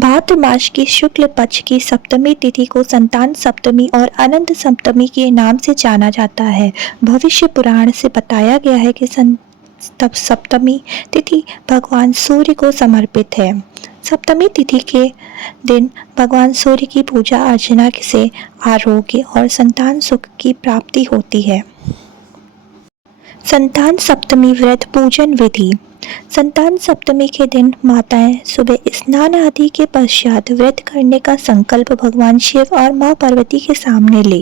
भाद्र मास की शुक्ल पक्ष की सप्तमी तिथि को संतान सप्तमी और अनंत सप्तमी के नाम से जाना जाता है। भविष्य पुराण से बताया गया है कि सप्तमी तिथि भगवान सूर्य को समर्पित है। सप्तमी तिथि के दिन भगवान सूर्य की पूजा अर्चना से आरोग्य और संतान सुख की प्राप्ति होती है। संतान सप्तमी व्रत पूजन विधि। संतान सप्तमी के दिन माताएं सुबह स्नान आदि के पश्चात व्रत करने का संकल्प भगवान शिव और मां पार्वती के सामने ले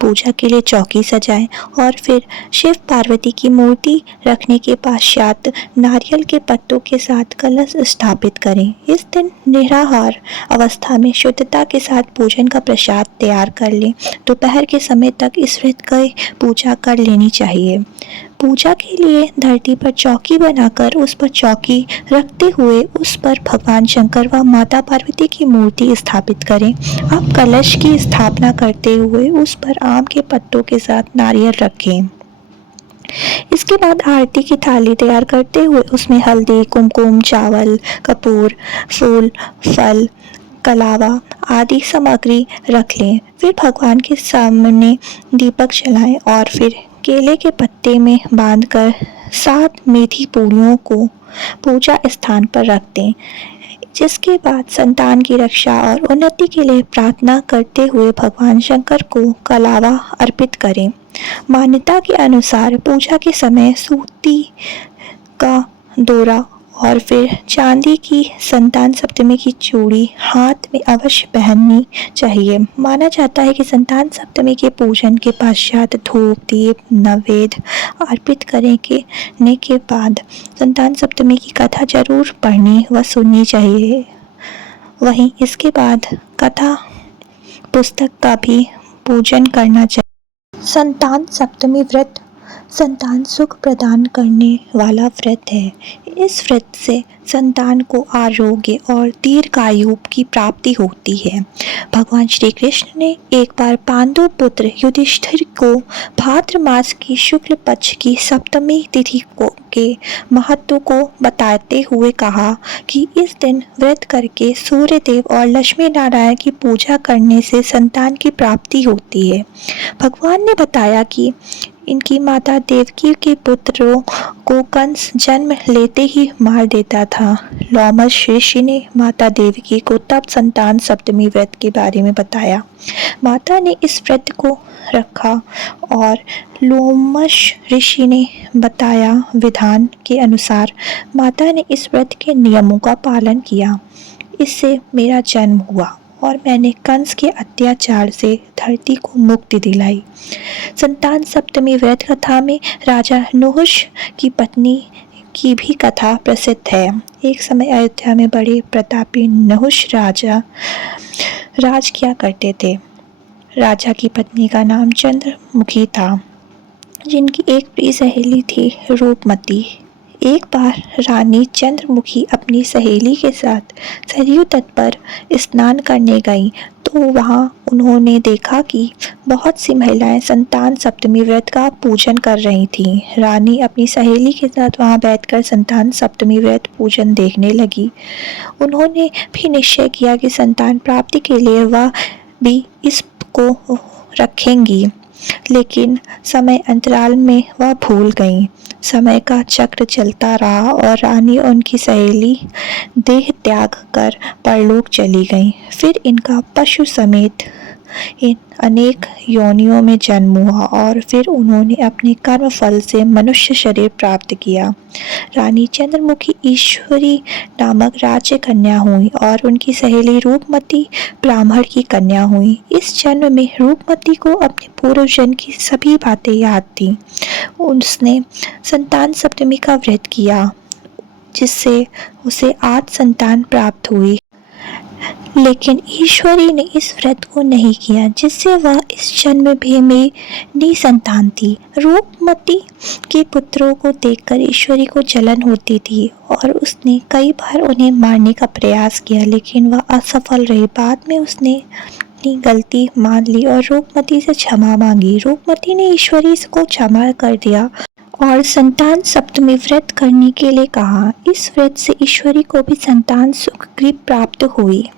पूजा के लिए चौकी सजाएं और फिर शिव पार्वती की मूर्ति रखने के पश्चात नारियल के पत्तों के साथ कलश स्थापित करें। इस दिन निराहार अवस्था में शुद्धता के साथ पूजन का प्रसाद तैयार कर लें। दोपहर के समय तक इस व्रत की पूजा कर लेनी चाहिए। पूजा के लिए धरती पर चौकी बनाकर उस पर चौकी रखते हुए उस पर भगवान शंकर व माता पार्वती की मूर्ति स्थापित करें। अब कलश की स्थापना करते हुए उस पर आम के पत्तों के साथ नारियल रखें। इसके बाद आरती की थाली तैयार करते हुए उसमें हल्दी, कुमकुम, चावल, कपूर, फूल, फल, कलावा आदि सामग्री रख लें। फिर भगवान के सामने दीपक जलाएं और फिर केले के पत्ते में बांधकर 7 मीठी पूड़ियों को पूजा स्थान पर रख दें। जिसके बाद संतान की रक्षा और उन्नति के लिए प्रार्थना करते हुए भगवान शंकर को कलावा अर्पित करें। मान्यता के अनुसार पूजा के समय सूती का दौरा और फिर चांदी की संतान सप्तमी की चूड़ी हाथ में अवश्य पहननी चाहिए। माना जाता है कि संतान सप्तमी के पूजन के पश्चात धूप, दीप, नैवेद्य अर्पित करने के बाद संतान सप्तमी की कथा जरूर पढ़नी व सुननी चाहिए। वहीं इसके बाद कथा पुस्तक का भी पूजन करना चाहिए। संतान सप्तमी व्रत संतान सुख प्रदान करने वाला व्रत है। इस व्रत से संतान को आरोग्य और दीर्घायु की प्राप्ति होती है। भगवान श्री कृष्ण ने एक बार पांडु पुत्र युधिष्ठिर को भाद्र मास की शुक्ल पक्ष की सप्तमी तिथि के महत्व को बताते हुए कहा कि इस दिन व्रत करके सूर्य देव और लक्ष्मी नारायण की पूजा करने से संतान की प्राप्ति होती है। भगवान ने बताया कि इनकी माता देवकी के पुत्रों को कंस जन्म लेते ही मार देता था। लोमश ऋषि ने माता देवकी को तब संतान सप्तमी व्रत के बारे में बताया। माता ने इस व्रत को रखा और लोमश ऋषि ने बताया विधान के अनुसार माता ने इस व्रत के नियमों का पालन किया। इससे मेरा जन्म हुआ और मैंने कंस के अत्याचार से धरती को मुक्ति दिलाई। संतान सप्तमी व्रत कथा में राजा नहुष की पत्नी की भी कथा प्रसिद्ध है। एक समय अयोध्या में बड़े प्रतापी नहुष राजा राज किया करते थे। राजा की पत्नी का नाम चंद्रमुखी था, जिनकी एक प्रिय सहेली थी रूपमती। एक बार रानी चंद्रमुखी अपनी सहेली के साथ सरयू तट पर स्नान करने गई तो वहां उन्होंने देखा कि बहुत सी महिलाएं संतान सप्तमी व्रत का पूजन कर रही थीं। रानी अपनी सहेली के साथ वहां बैठकर संतान सप्तमी व्रत पूजन देखने लगी। उन्होंने भी निश्चय किया कि संतान प्राप्ति के लिए वह भी इसको रखेंगी, लेकिन समय अंतराल में वह भूल गईं। समय का चक्र चलता रहा और रानी और उनकी सहेली देह त्याग कर परलोक चली गईं। फिर इनका पशु समेत इन अनेक योनियों में जन्म हुआ और फिर उन्होंने अपने कर्म फल से मनुष्य शरीर प्राप्त किया। रानी चंद्रमुखी ईश्वरी नामक राज्य कन्या हुई और उनकी सहेली रूपमती ब्राह्मण की कन्या हुई। इस जन्म में रूपमती को अपने पूर्व जन्म की सभी बातें याद थीं। उसने संतान सप्तमी का व्रत किया, जिससे उसे 8 संतान प्राप्त हुई। लेकिन ईश्वरी ने इस व्रत को नहीं किया, जिससे वह इस जन्म में निसंतान थी। रूपमती के पुत्रों को देखकर ईश्वरी को जलन होती थी और उसने कई बार उन्हें मारने का प्रयास किया, लेकिन वह असफल रही। बाद में उसने अपनी गलती मान ली और रूपमती से क्षमा मांगी। रूपमती ने ईश्वरी को क्षमा कर दिया और संतान सप्तमी व्रत करने के लिए कहा। इस व्रत से ईश्वरी को भी संतान सुख की प्राप्त हुई।